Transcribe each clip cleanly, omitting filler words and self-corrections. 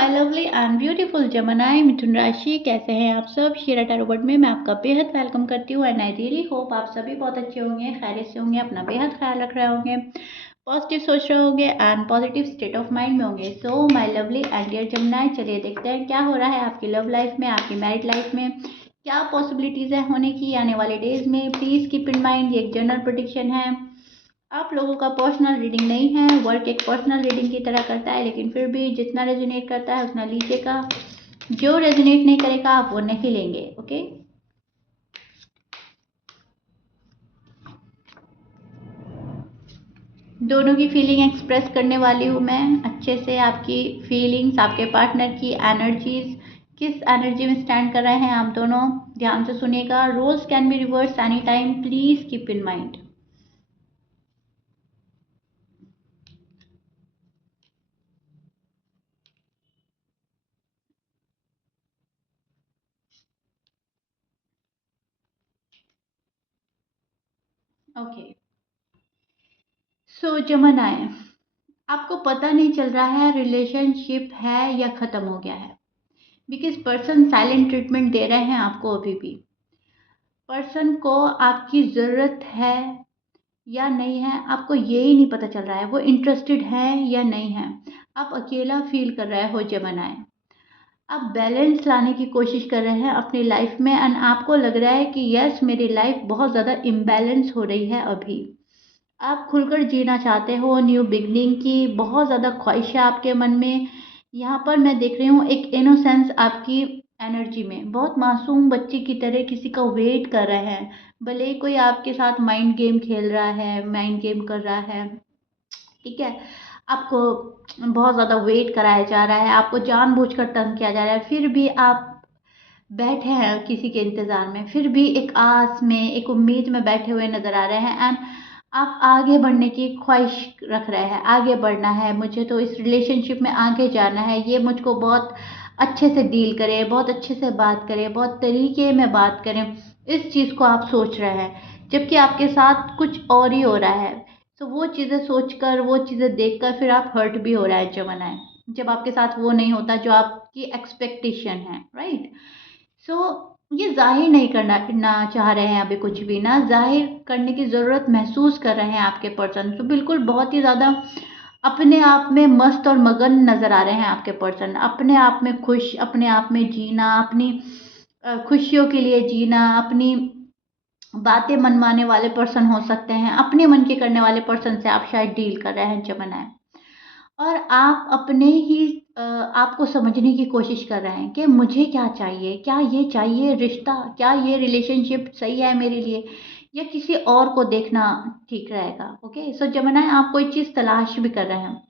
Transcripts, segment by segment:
My lovely and beautiful जमनाई मिथुन राशि, कैसे हैं आप सब। शीरा टैरो वर्ड में मैं आपका बेहद वेलकम करती हूँ एंड आई रियली होप आप सभी बहुत अच्छे होंगे, खैरियत से होंगे, अपना बेहद ख्याल रख रहे होंगे, पॉजिटिव सोच रहे होंगे and positive state of mind में होंगे। So my lovely and dear Gemini, चलिए देखते हैं क्या हो रहा है आपकी लव लाइफ में, आपकी मैरिड लाइफ में क्या पॉसिबिलिटीज़ है होने की आने वाले डेज में। प्लीज़ कीप इन माइंड ये एक जनरल प्रेडिक्शन है, आप लोगों का पर्सनल रीडिंग नहीं है। वर्क एक पर्सनल रीडिंग की तरह करता है, लेकिन फिर भी जितना रेजोनेट करता है उतना लीजिएगा, जो रेजोनेट नहीं करेगा आप वो नहीं लेंगे। ओके, दोनों की फीलिंग एक्सप्रेस करने वाली हूँ मैं अच्छे से। आपकी फीलिंग्स, आपके पार्टनर की एनर्जीज, किस एनर्जी में स्टैंड कर रहे हैं आप दोनों, ध्यान से सुनिएगा। Roles can be reverse any time, please keep in mind. Okay, so जमनाए, आपको पता नहीं चल रहा है रिलेशनशिप है या ख़त्म हो गया है, बिकॉज पर्सन साइलेंट ट्रीटमेंट दे रहे हैं आपको। अभी भी पर्सन को आपकी ज़रूरत है या नहीं है, आपको यही नहीं पता चल रहा है। वो इंटरेस्टेड है या नहीं है, आप अकेला फील कर रहे हो जमनाए। आप बैलेंस लाने की कोशिश कर रहे हैं अपनी लाइफ में एंड आपको लग रहा है कि यस, मेरी लाइफ बहुत ज़्यादा इम्बैलेंस हो रही है। अभी आप खुलकर जीना चाहते हो, न्यू बिगनिंग की बहुत ज़्यादा ख्वाहिश है आपके मन में। यहाँ पर मैं देख रही हूँ एक इनोसेंस आपकी एनर्जी में, बहुत मासूम बच्चे की तरह किसी का वेट कर रहे हैं। भले ही कोई आपके साथ माइंड गेम खेल रहा है, माइंड गेम कर रहा है, ठीक है, आपको बहुत ज़्यादा वेट कराया जा रहा है, आपको जानबूझकर तंग किया जा रहा है, फिर भी आप बैठे हैं किसी के इंतज़ार में, फिर भी एक आस में, एक उम्मीद में बैठे हुए नज़र आ रहे हैं एंड आप आगे बढ़ने की ख्वाहिश रख रहे हैं। आगे बढ़ना है मुझे, तो इस रिलेशनशिप में आगे जाना है, ये मुझको बहुत अच्छे से डील करे, बहुत अच्छे से बात करे, बहुत तरीके में बात करें, इस चीज़ को आप सोच रहे हैं, जबकि आपके साथ कुछ और ही हो रहा है। तो वो चीज़ें सोचकर, वो चीज़ें देखकर फिर आप हर्ट भी हो रहा है जमाना है, जब आपके साथ वो नहीं होता जो आपकी एक्सपेक्टेशन है, राइट। सो ये ज़ाहिर नहीं करना ना चाह रहे हैं, अभी कुछ भी ना ज़ाहिर करने की ज़रूरत महसूस कर रहे हैं आपके पर्सन। तो बिल्कुल बहुत ही ज़्यादा अपने आप में मस्त और मगन नज़र आ रहे हैं आपके पर्सन, अपने आप में खुश, अपने आप में जीना, अपनी खुशियों के लिए जीना, अपनी बातें मनवाने वाले पर्सन हो सकते हैं, अपने मन के करने वाले पर्सन से आप शायद डील कर रहे हैं जमाना। और आप अपने ही आपको समझने की कोशिश कर रहे हैं कि मुझे क्या चाहिए, क्या ये चाहिए रिश्ता, क्या ये रिलेशनशिप सही है मेरे लिए, या किसी और को देखना ठीक रहेगा। ओके, सो जमाना आप कोई चीज़ तलाश भी कर रहे हैं,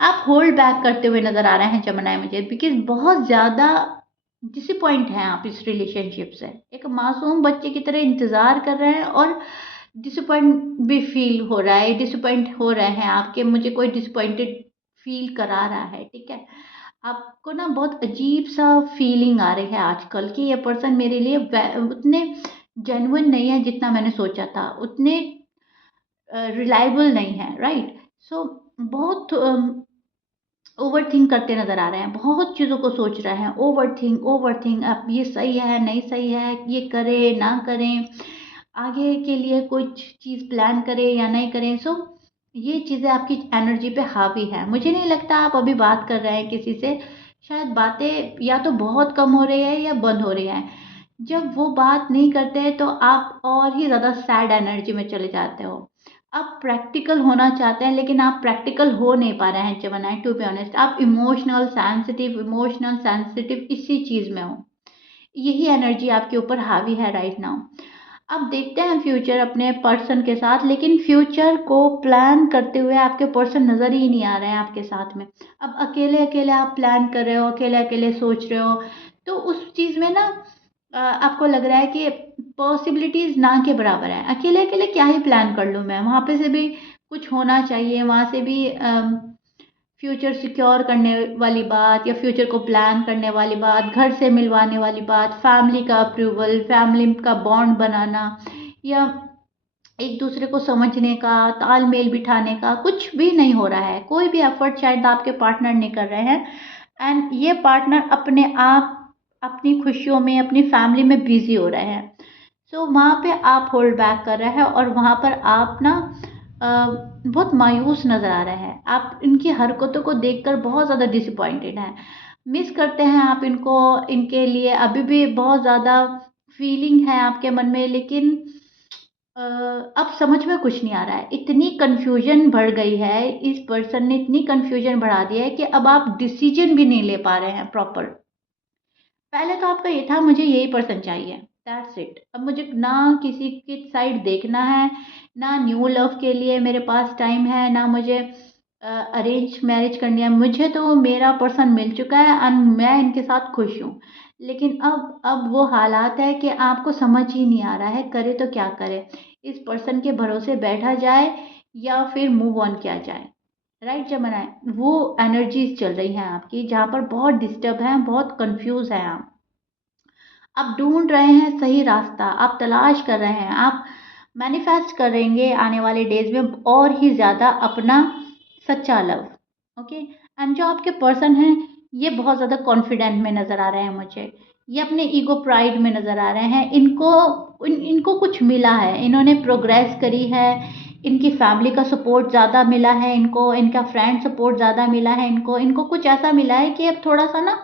आप होल्ड बैक करते हुए नज़र आ रहे हैं जमाना मुझे, बिकॉज बहुत ज़्यादा डिसअपॉइंट हैं आप इस रिलेशनशिप से। एक मासूम बच्चे की तरह इंतज़ार कर रहे हैं और डिसअपॉइंट भी फील हो रहा है, डिसअपॉइंट हो रहे हैं आपके, मुझे कोई डिसअपॉइंटेड फील करा रहा है, ठीक है। आपको ना बहुत अजीब सा फीलिंग आ रही है आजकल कि ये पर्सन मेरे लिए उतने जेन्युइन नहीं है जितना मैंने सोचा था, उतने रिलायबल नहीं है, राइट। सो बहुत ओवर थिंक करते नज़र आ रहे हैं, बहुत चीज़ों को सोच रहे हैं, ओवर थिंक, अब ये सही है नहीं सही है, ये करें ना करें, आगे के लिए कुछ चीज़ प्लान करें या नहीं करें। सो ये चीज़ें आपकी एनर्जी पे हावी है। मुझे नहीं लगता आप अभी बात कर रहे हैं किसी से, शायद बातें या तो बहुत कम हो रही है या बंद हो रही है। जब वो बात नहीं करते हैं तो आप और ही ज़्यादा सैड एनर्जी में चले जाते हो। आप प्रैक्टिकल होना चाहते हैं लेकिन आप प्रैक्टिकल हो नहीं पा रहे हैं जमाना, टू बी ऑनेस्ट। आप इमोशनल सेंसिटिव इसी चीज़ में हो, यही एनर्जी आपके ऊपर हावी है राइट नाउ। अब देखते हैं फ्यूचर अपने पर्सन के साथ, लेकिन फ्यूचर को प्लान करते हुए आपके पर्सन नज़र ही नहीं आ रहे हैं आपके साथ में। अब अकेले अकेले आप प्लान कर रहे हो, अकेले अकेले सोच रहे हो, तो उस चीज़ में ना आपको लग रहा है कि पॉसिबिलिटीज़ ना के बराबर है। अकेले अकेले क्या ही प्लान कर लूँ मैं, वहाँ पे से भी कुछ होना चाहिए, वहाँ से भी फ्यूचर सिक्योर करने वाली बात, या फ्यूचर को प्लान करने वाली बात, घर से मिलवाने वाली बात, फैमिली का अप्रूवल, फैमिली का बॉन्ड बनाना, या एक दूसरे को समझने का, तालमेल बिठाने का कुछ भी नहीं हो रहा है। कोई भी एफर्ट शायद आपके पार्टनर नहीं कर रहे हैं, एंड ये पार्टनर अपने आप अपनी खुशियों में, अपनी फैमिली में बिजी हो रहे हैं। सो वहाँ पे आप होल्ड बैक कर रहे हैं और वहाँ पर आप ना बहुत मायूस नज़र आ रहे हैं। आप इनकी हरकतों को देखकर बहुत ज़्यादा डिसअपॉइंटेड हैं, मिस करते हैं आप इनको। इनके लिए अभी भी बहुत ज़्यादा फीलिंग है आपके मन में, लेकिन अब समझ में कुछ नहीं आ रहा है। इतनी कन्फ्यूजन बढ़ गई है, इस पर्सन ने इतनी कन्फ्यूजन बढ़ा दी है कि अब आप डिसीजन भी नहीं ले पा रहे हैं प्रॉपर। पहले तो आपका ये था मुझे यही पर्सन चाहिए, दैट्स इट। अब मुझे ना किसी की साइड देखना है, ना न्यू लव के लिए मेरे पास टाइम है, ना मुझे अरेंज मैरिज करनी है। मुझे तो मेरा पर्सन मिल चुका है और मैं इनके साथ खुश हूँ। लेकिन अब वो हालात है कि आपको समझ ही नहीं आ रहा है करे तो क्या करे। इस पर्सन के भरोसे बैठा जाए या फिर मूव ऑन किया जाए। राइट जमाना है, वो एनर्जीज चल रही हैं आपकी जहाँ पर बहुत डिस्टर्ब हैं, बहुत कंफ्यूज हैं आप ढूंढ रहे हैं सही रास्ता, आप तलाश कर रहे हैं, आप मैनिफेस्ट करेंगे आने वाले डेज में और ही ज़्यादा अपना सच्चा लव। ओके, एंड जो आपके पर्सन हैं ये बहुत ज़्यादा कॉन्फिडेंट में नज़र आ रहे हैं मुझे। ये अपने ईगो प्राइड में नज़र आ रहे हैं। इनको कुछ मिला है, इन्होंने प्रोग्रेस करी है, इनकी फैमिली का सपोर्ट ज़्यादा मिला है इनको, इनका फ्रेंड सपोर्ट ज़्यादा मिला है इनको कुछ ऐसा मिला है कि अब थोड़ा सा ना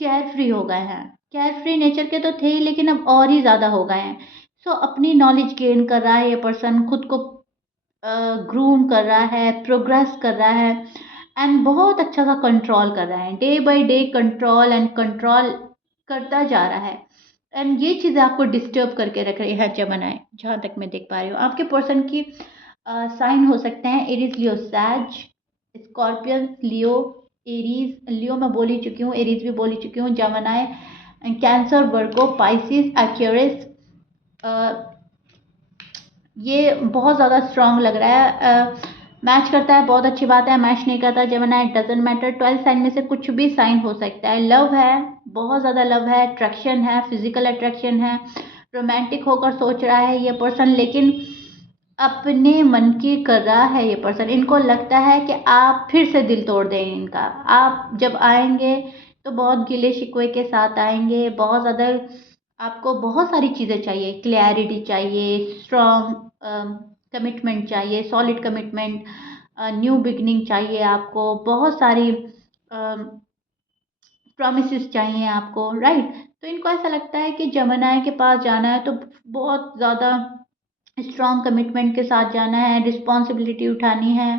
केयर फ्री हो गए हैं। केयर फ्री नेचर के तो थे ही, लेकिन अब और ही ज़्यादा हो गए हैं। सो अपनी नॉलेज गेन कर रहा है ये पर्सन, खुद को ग्रूम कर रहा है, प्रोग्रेस कर रहा है, एंड बहुत अच्छा सा कंट्रोल कर रहा है। Day by day control and control करता जा रहा है। एंड ये चीज़ें आपको डिस्टर्ब करके रख रही है जमनाए, जहाँ तक मैं देख पा रही हूँ। आपके पर्सन की साइन हो सकते हैं एरीज, लियो, सैज, स्कॉर्पियन, लियो, एरीज। लियो मैं बोल ही चुकी हूँ, एरीज भी बोल ही चुकी हूँ। जमनाए, कैंसर, वर्गो, पाइसिस, एक्यूरिस। ये बहुत ज़्यादा स्ट्रांग लग रहा है। मैच करता है, बहुत अच्छी बात है। मैच नहीं करता जमनाई, डजेंट मैटर। 12 साइन में से कुछ भी साइन हो सकता है। लव है, बहुत ज़्यादा लव है, अट्रैक्शन है, फिजिकल अट्रैक्शन है, रोमांटिक होकर सोच रहा है ये पर्सन, लेकिन अपने मन की कर रहा है ये पर्सन। इनको लगता है कि आप फिर से दिल तोड़ दें इनका। आप जब आएंगे तो बहुत गिले शिकवे के साथ आएंगे, बहुत ज़्यादा आपको बहुत सारी चीज़ें चाहिए, क्लैरिटी चाहिए, स्ट्रॉन्ग कमिटमेंट चाहिए, सॉलिड कमिटमेंट, न्यू बिगनिंग चाहिए आपको, बहुत सारी प्रॉमिसेस चाहिए आपको। राइट, तो इनको ऐसा लगता है कि जमनाए के पास जाना है तो बहुत ज़्यादा स्ट्रॉन्ग कमिटमेंट के साथ जाना है, रिस्पॉन्सिबिलिटी उठानी है,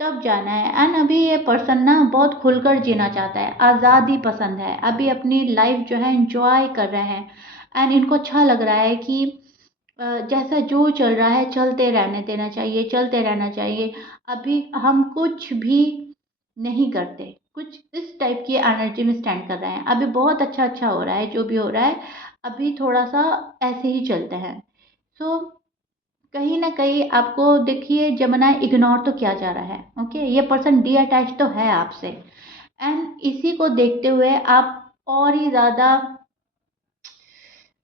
तब जाना है। एंड अभी ये पर्सन ना बहुत खुलकर जीना चाहता है, आज़ादी पसंद है, अभी अपनी लाइफ जो है इंजॉय कर रहे हैं। एंड इनको अच्छा लग रहा है कि जैसा जो चल रहा है चलते रहने देना चाहिए, चलते रहना चाहिए। अभी हम कुछ भी नहीं करते, कुछ इस टाइप की एनर्जी में स्टैंड कर रहे हैं। अभी बहुत अच्छा अच्छा हो रहा है, जो भी हो रहा है अभी थोड़ा सा ऐसे ही चलते हैं। सो कहीं ना कहीं आपको देखिए जमुना इग्नोर तो किया जा रहा है। ओके, ये पर्सन डी अटैच तो है आपसे, एंड इसी को देखते हुए आप और ही ज़्यादा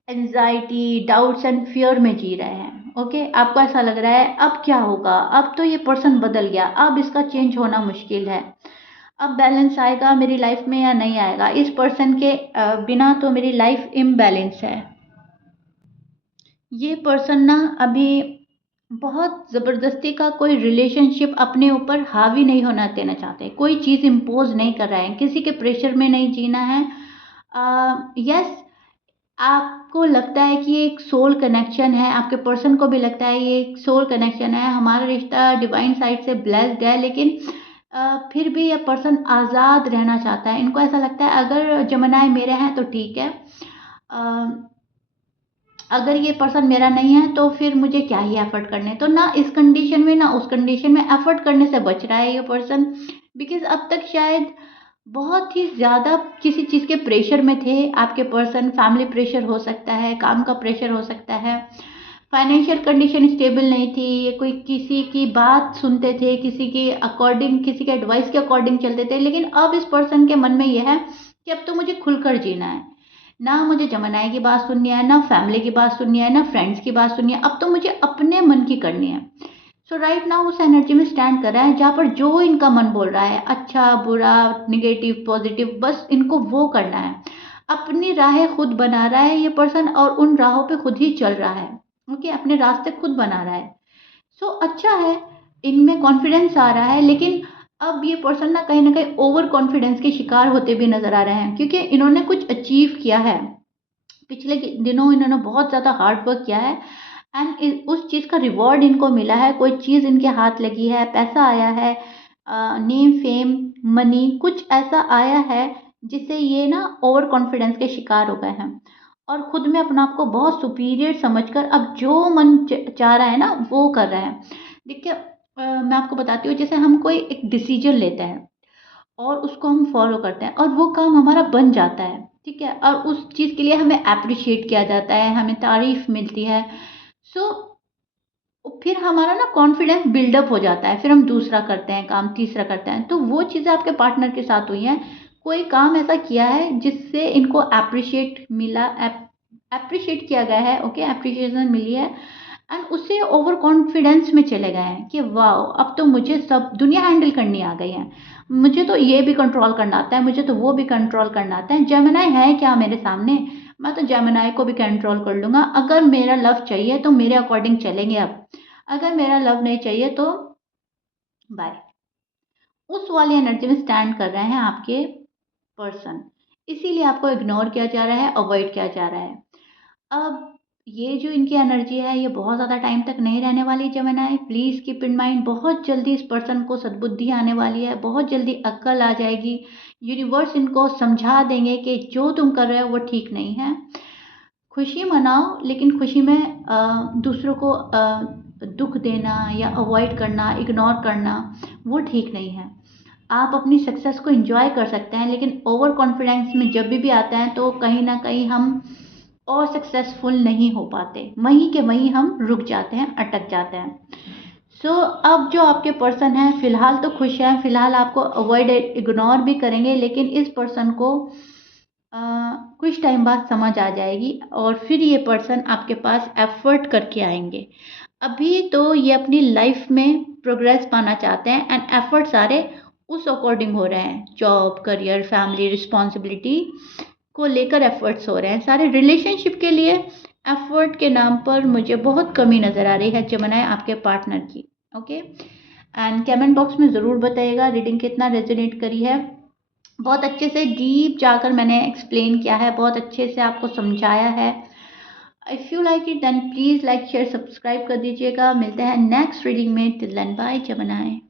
एंजाइटी, डाउट्स एंड फियर में जी रहे हैं। ओके, आपको ऐसा लग रहा है अब क्या होगा, अब तो ये पर्सन बदल गया, अब इसका चेंज होना मुश्किल है, अब बैलेंस आएगा मेरी लाइफ में या नहीं आएगा। इस पर्सन के बिना तो मेरी लाइफ इम्बैलेंस है। ये पर्सन ना अभी बहुत ज़बरदस्ती का कोई रिलेशनशिप अपने ऊपर हावी नहीं होना देना चाहते, कोई चीज़ इम्पोज नहीं कर रहे हैं, किसी के प्रेशर में नहीं जीना है। यस, आपको लगता है कि ये एक सोल कनेक्शन है, आपके पर्सन को भी लगता है ये एक सोल कनेक्शन है, हमारा रिश्ता डिवाइन साइड से ब्लेस्ड है, लेकिन फिर भी ये पर्सन आज़ाद रहना चाहता है। इनको ऐसा लगता है अगर जमनाए मेरे हैं तो ठीक है, अगर ये पर्सन मेरा नहीं है तो फिर मुझे क्या ही एफर्ट करने। तो ना इस कंडीशन में ना उस कंडीशन में एफर्ट करने से बच रहा है ये पर्सन, बिकॉज अब तक शायद बहुत ही ज़्यादा किसी चीज़ के प्रेशर में थे आपके पर्सन। फैमिली प्रेशर हो सकता है, काम का प्रेशर हो सकता है, फाइनेंशियल कंडीशन स्टेबल नहीं थी, ये कोई किसी की बात सुनते थे, किसी के अकॉर्डिंग, किसी के एडवाइस के अकॉर्डिंग चलते थे। लेकिन अब इस पर्सन के मन में यह है कि अब तो मुझे खुलकर जीना है, ना मुझे जमनाई की बात सुननी है, ना फैमिली की बात सुननी है, ना फ्रेंड्स की बात सुननी है, अब तो मुझे अपने मन की करनी है। सो राइट नाउ उस एनर्जी में स्टैंड कर रहा है जहाँ पर जो इनका मन बोल रहा है, अच्छा बुरा, निगेटिव पॉजिटिव, बस इनको वो करना है। अपनी राहें खुद बना रहा है ये पर्सन और उन राहों पे खुद ही चल रहा है। ओके, अपने रास्ते खुद बना रहा है। सो अच्छा है, इनमें कॉन्फिडेंस आ रहा है, लेकिन अब ये पर्सन ना कहीं ओवर कॉन्फिडेंस के शिकार होते भी नजर आ रहे हैं, क्योंकि इन्होंने कुछ अचीव किया है। पिछले दिनों इन्होंने बहुत ज़्यादा हार्ड वर्क किया है एंड उस चीज़ का रिवॉर्ड इनको मिला है। कोई चीज़ इनके हाथ लगी है, पैसा आया है, नेम फेम मनी कुछ ऐसा आया है जिससे ये ना ओवर कॉन्फिडेंस के शिकार हो गए हैं और खुद में अपने आप को बहुत सुपीरियर समझकर अब जो मन चाह रहा है ना वो कर रहा है। देखिए, मैं आपको बताती हूँ, जैसे हम कोई एक डिसीजन लेते हैं और उसको हम फॉलो करते हैं और वो काम हमारा बन जाता है, ठीक है, और उस चीज़ के लिए हमें अप्रिशिएट किया जाता है, हमें तारीफ मिलती है। सो फिर हमारा ना कॉन्फिडेंस बिल्डअप हो जाता है, फिर हम दूसरा करते हैं काम, तीसरा करते हैं। तो वो चीज़ें आपके पार्टनर के साथ हुई हैं, कोई काम ऐसा किया है जिससे इनको अप्रिशिएट मिला, अप्रिशिएट किया गया है, ओके, अप्रिशिएशन मिली है एंड उससे ओवर कॉन्फिडेंस में चले गए हैं कि वाह, अब तो मुझे सब दुनिया हैंडल करनी आ गई है, मुझे तो ये भी कंट्रोल करना आता है, मुझे तो वो भी कंट्रोल करना आता है। जेमिनी है क्या मेरे सामने, मैं तो जेमिनी को भी कंट्रोल कर लूँगा। अगर मेरा लव चाहिए तो मेरे अकॉर्डिंग चलेंगे, अब अगर मेरा लव नहीं चाहिए तो बाय। उस वाली एनर्जी में स्टैंड कर रहे हैं आपके पर्सन, इसीलिए आपको इग्नोर किया जा रहा है, अवॉइड किया जा रहा है। अब ये जो इनकी एनर्जी है ये बहुत ज़्यादा टाइम तक नहीं रहने वाली। Gemini, please keep in mind, बहुत जल्दी इस पर्सन को सद्बुद्धि आने वाली है, बहुत जल्दी अक्ल आ जाएगी। यूनिवर्स इनको समझा देंगे कि जो तुम कर रहे हो वो ठीक नहीं है। खुशी मनाओ, लेकिन खुशी में दूसरों को दुख देना या अवॉइड करना, इग्नोर करना, वो ठीक नहीं है। आप अपनी सक्सेस को एंजॉय कर सकते हैं, लेकिन ओवर कॉन्फिडेंस में जब भी आता है तो कहीं ना कहीं हम और सक्सेसफुल नहीं हो पाते, वहीं के वहीं हम रुक जाते हैं, अटक जाते हैं। सो अब जो आपके पर्सन हैं फिलहाल तो खुश हैं, फिलहाल आपको अवॉइड इग्नोर भी करेंगे, लेकिन इस पर्सन को अ, कुछ टाइम बाद समझ आ जाएगी और फिर ये पर्सन आपके पास एफर्ट करके आएंगे। अभी तो ये अपनी लाइफ में प्रोग्रेस पाना चाहते हैं एंड एफर्ट सारे उस अकॉर्डिंग हो रहे हैं, जॉब, करियर, फैमिली, रिस्पॉन्सिबिलिटी को लेकर एफर्ट्स हो रहे हैं सारे। रिलेशनशिप के लिए एफर्ट के नाम पर मुझे बहुत कमी नज़र आ रही है जेमिनी आपके पार्टनर की। ओके, एंड कमेंट बॉक्स में ज़रूर बताइएगा रीडिंग कितना रेजोनेट करी है। बहुत अच्छे से डीप जाकर मैंने एक्सप्लेन किया है, बहुत अच्छे से आपको समझाया है। If you like it then please like share subscribe कर दीजिएगा। मिलते हैं नेक्स्ट रीडिंग में, टिल देन बाय जेमिनी।